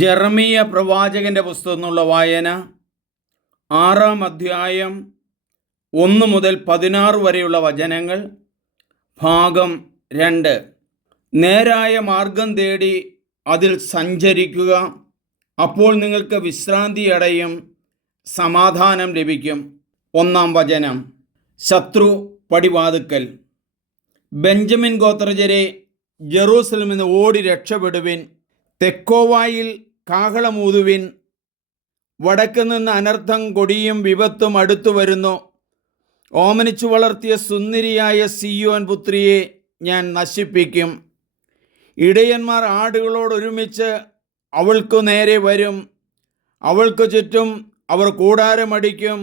ജെറമിയ പ്രവാചകന്റെ പുസ്തകം എന്നുള്ള വായന 6-ാം അധ്യായം 1 മുതൽ 16 വരെയുള്ള വചനങ്ങൾ. ഭാഗം 2. നേരായ മാർഗം തേടി അതിൽ സഞ്ചരിക്കുക, അപ്പോൾ നിങ്ങൾക്ക് വിശ്രാന്തി അടയും, സമാധാനം ലഭിക്കും. 1-ാം വചനം. ശത്രു പടിവാതുക്കൽ. ബെഞ്ചമിൻ ഗോത്രജരെ, ജെറൂസലമിൽ നിന്ന് ഓടി രക്ഷപ്പെടുവിൻ. തെക്കോവായിൽ കാഹളമൂതുവിൻ. വടക്ക് നിന്ന് അനർത്ഥം കൊടിയും വിപത്തും അടുത്തു വരുന്നു. ഓമനിച്ചു വളർത്തിയ സുന്ദരിയായ സിയോൻ പുത്രിയെ ഞാൻ നശിപ്പിക്കും. ഇടയന്മാർ ആടുകളോടൊരുമിച്ച് അവൾക്കു നേരെ വരും. അവൾക്ക് ചുറ്റും അവർ കൂടാരമടിക്കും.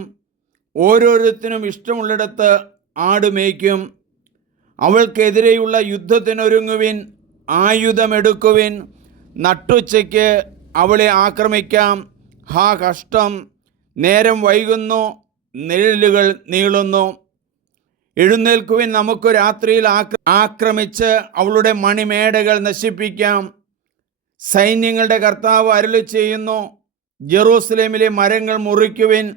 ഓരോരുത്തരും ഇഷ്ടമുള്ളിടത്ത് ആടുമേയ്ക്കും. അവൾക്കെതിരെയുള്ള യുദ്ധത്തിനൊരുങ്ങുവിൻ, ആയുധമെടുക്കുവിൻ. നട്ടുച്ചയ്ക്ക് അവളെ ആക്രമിക്കാം. ഹാ കഷ്ടം! നേരം വൈകുന്നു, നിഴലുകൾ നീളുന്നു. എഴുന്നേൽക്കുവിൻ, നമുക്ക് രാത്രിയിൽ ആക്രമിച്ച് അവളുടെ മണിമേടകൾ നശിപ്പിക്കാം. സൈന്യങ്ങളുടെ കർത്താവ് അരുളിച്ചെയ്യുന്നു, ജെറൂസലേമിലെ മരങ്ങൾ മുറിക്കുവിൻ,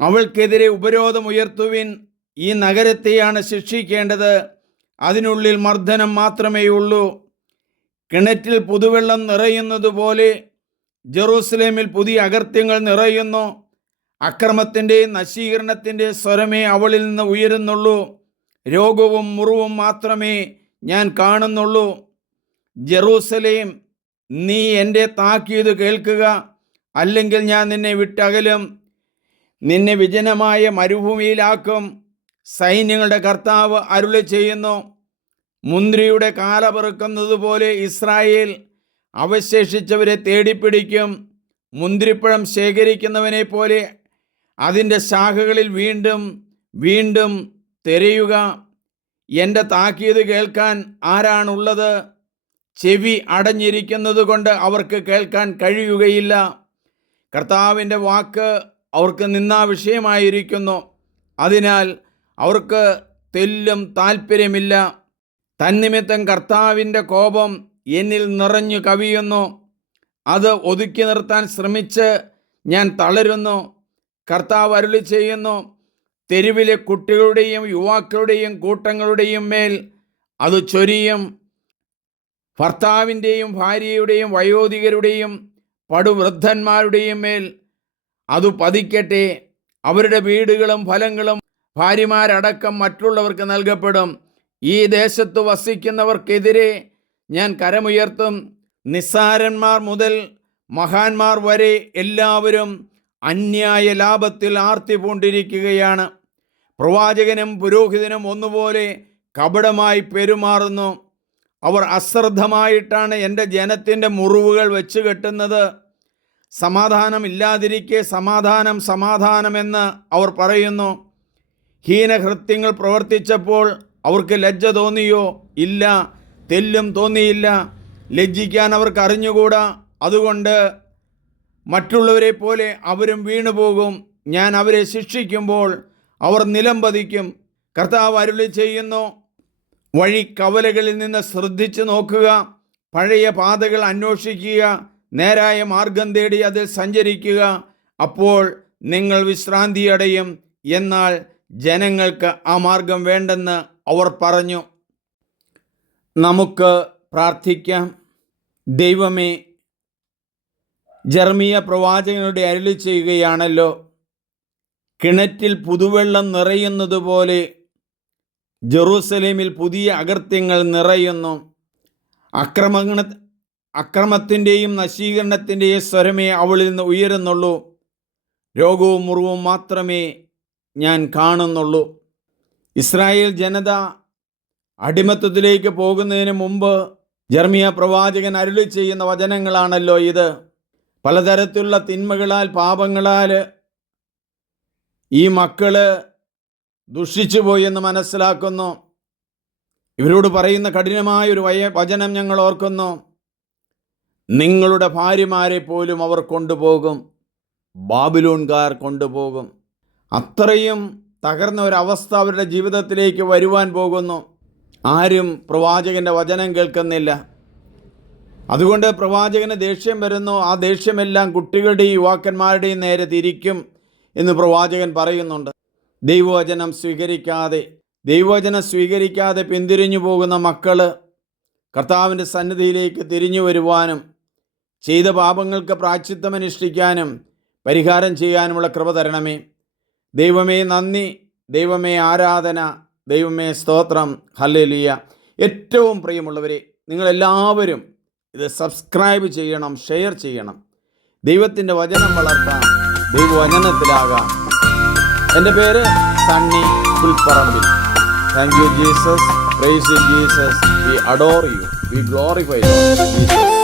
അവൾക്കെതിരെ ഉപരോധം ഉയർത്തുവിൻ. ഈ നഗരത്തെയാണ് ശിക്ഷിക്കേണ്ടത്, അതിനുള്ളിൽ മർദ്ദനം മാത്രമേയുള്ളൂ. കിണറ്റിൽ പുതുവെള്ളം നിറയുന്നത് പോലെ ജെറൂസലേമിൽ പുതിയ അകൃത്യങ്ങൾ നിറയുന്നു. അക്രമത്തിൻ്റെ നശീകരണത്തിൻ്റെ സ്വരമേ അവളിൽ നിന്ന് ഉയരുന്നുള്ളൂ. രോഗവും മുറിവും മാത്രമേ ഞാൻ കാണുന്നുള്ളൂ. ജെറൂസലേം, നീ എൻ്റെ താക്കീത് കേൾക്കുക, അല്ലെങ്കിൽ ഞാൻ നിന്നെ വിട്ടകലും, നിന്നെ വിജനമായ മരുഭൂമിയിലാക്കും. സൈന്യങ്ങളുടെ കർത്താവ് അരുളിച്ചെയ്യുന്നു, മുന്തിരിയുടെ കാല പെറുക്കുന്നത് പോലെ ഇസ്രായേൽ അവശേഷിച്ചവരെ തേടിപ്പിടിക്കും. മുന്തിരിപ്പഴം ശേഖരിക്കുന്നവനെ പോലെ അതിൻ്റെ ശാഖകളിൽ വീണ്ടും വീണ്ടും തിരയുക. എൻ്റെ താക്കീത് കേൾക്കാൻ ആരാണുള്ളത്? ചെവി അടഞ്ഞിരിക്കുന്നത് കൊണ്ട് അവർക്ക് കേൾക്കാൻ കഴിയുകയില്ല. കർത്താവിൻ്റെ വാക്ക് അവർക്ക് നിന്ദാവിഷയമായിരിക്കുന്നു, അതിനാൽ അവർക്ക് തെല്ലും താല്പര്യമില്ല. തന്നിമിത്തം കർത്താവിൻ്റെ കോപം എന്നിൽ നിറഞ്ഞു കവിയുന്നു. അത് ഒതുക്കി നിർത്താൻ ശ്രമിച്ച് ഞാൻ തളരുന്നു. കർത്താവ് അരുളിച്ചെയ്യുന്നു, തെരുവിലെ കുട്ടികളുടെയും യുവാക്കളുടെയും കൂട്ടങ്ങളുടെയും മേൽ അത് ചൊരിയും. ഭർത്താവിൻ്റെയും ഭാര്യയുടെയും വയോധികരുടെയും പടുവൃദ്ധന്മാരുടെയും മേൽ അത് പതിക്കട്ടെ. അവരുടെ വീടുകളും ഫലങ്ങളും ഭാര്യമാരടക്കം മറ്റുള്ളവർക്ക് നൽകപ്പെടും. ഈ ദേശത്ത് വസിക്കുന്നവർക്കെതിരെ ഞാൻ കരമുയർത്തും. നിസ്സാരന്മാർ മുതൽ മഹാന്മാർ വരെ എല്ലാവരും അന്യായ ലാഭത്തിൽ ആർത്തി പൂണ്ടിരിക്കുകയാണ്. പ്രവാചകനും പുരോഹിതനും ഒന്നുപോലെ കപടമായി പെരുമാറുന്നു. അവർ അശ്രദ്ധമായിട്ടാണ് എൻ്റെ ജനത്തിൻ്റെ മുറിവുകൾ വെച്ച് കെട്ടുന്നത്. സമാധാനമില്ലാതിരിക്കെ സമാധാനം സമാധാനമെന്ന് അവർ പറയുന്നു. ഹീനകൃത്യങ്ങൾ പ്രവർത്തിച്ചപ്പോൾ അവർക്ക് ലജ്ജ തോന്നിയോ? ഇല്ല, തെല്ലും തോന്നിയില്ല. ലജ്ജിക്കാൻ അവർക്ക് അറിഞ്ഞുകൂടാ. അതുകൊണ്ട് മറ്റുള്ളവരെ പോലെ അവരും വീണുപോകും. ഞാൻ അവരെ ശിക്ഷിക്കുമ്പോൾ അവർ നിലംപതിക്കും. കർത്താവ് അരുളിച്ചെയ്യുന്നു, വഴിക്കവലകളിൽ നിന്ന് ശ്രദ്ധിച്ചു നോക്കുക, പഴയ പാതകൾ അന്വേഷിക്കുക, നേരായ മാർഗം തേടി അതിൽ സഞ്ചരിക്കുക, അപ്പോൾ നിങ്ങൾ വിശ്രാന്തി അടയും. എന്നാൽ ജനങ്ങൾക്ക് ആ മാർഗം വേണ്ടെന്ന് അവർ പറഞ്ഞു. നമുക്ക് പ്രാർത്ഥിക്കാം. ദൈവമേ, ജെറമിയ പ്രവാചകനുടെ അരുളി ചെയ്യുകയാണല്ലോ, കിണറ്റിൽ പുതുവെള്ളം നിറയുന്നത് പോലെ ജെറൂസലേമിൽ പുതിയ അകൃത്യങ്ങൾ നിറയുന്നു. അക്രമത്തിൻ്റെയും നശീകരണത്തിൻ്റെയും സ്വരമേ അവളിൽ നിന്ന് ഉയരുന്നുള്ളൂ. രോഗവും മുറിവും മാത്രമേ ഞാൻ കാണുന്നുള്ളൂ. ഇസ്രായേൽ ജനത അടിമത്തത്തിലേക്ക് പോകുന്നതിന് മുമ്പ് ജെറമിയ പ്രവാചകൻ അരുളി ചെയ്യുന്ന വചനങ്ങളാണല്ലോ ഇത്. പലതരത്തിലുള്ള തിന്മകളാൽ, പാപങ്ങളാൽ ഈ മക്കള് ദുഷിച്ചു പോയി എന്ന് മനസ്സിലാക്കുന്നു. ഇവരോട് പറയുന്ന കഠിനമായൊരു വചനം ഞങ്ങൾ ഓർക്കുന്നു. നിങ്ങളുടെ ഭാര്യമാരെ പോലും അവർ കൊണ്ടുപോകും, ബാബിലോൺകാർ കൊണ്ടുപോകും. അത്രയും തകർന്ന ഒരവസ്ഥ അവരുടെ ജീവിതത്തിലേക്ക് വരുവാൻ പോകുന്നു. ആരും പ്രവാചകൻ്റെ വചനം കേൾക്കുന്നില്ല. അതുകൊണ്ട് പ്രവാചകന് ദേഷ്യം വരുന്നു. ആ ദേഷ്യമെല്ലാം കുട്ടികളുടെയും യുവാക്കന്മാരുടെയും നേരെ തിരിക്കും എന്ന് പ്രവാചകൻ പറയുന്നുണ്ട്. ദൈവവചനം സ്വീകരിക്കാതെ പിന്തിരിഞ്ഞു പോകുന്ന മക്കൾ കർത്താവിൻ്റെ സന്നിധിയിലേക്ക് തിരിഞ്ഞു വരുവാനും ചെയ്ത പാപങ്ങൾക്ക് പ്രായശ്ചിത്തമനുഷ്ഠിക്കാനും പരിഹാരം ചെയ്യാനുമുള്ള കൃപ തരണമേ. ദൈവമേ നന്ദി, ദൈവമേ ആരാധന, ദൈവമേ സ്തോത്രം. ഹല്ലേലൂയ. ഏറ്റവും പ്രിയമുള്ളവരെ, നിങ്ങളെല്ലാവരും ഇത് സബ്സ്ക്രൈബ് ചെയ്യണം, ഷെയർ ചെയ്യണം. ദൈവത്തിൻ്റെ വചനം വളർത്താം, ദൈവവചനത്തിലാകാം. എൻ്റെ പേര് Sunny Pulpparambil. Thank you Jesus. Praise you Jesus. We adore you. We glorify you Jesus.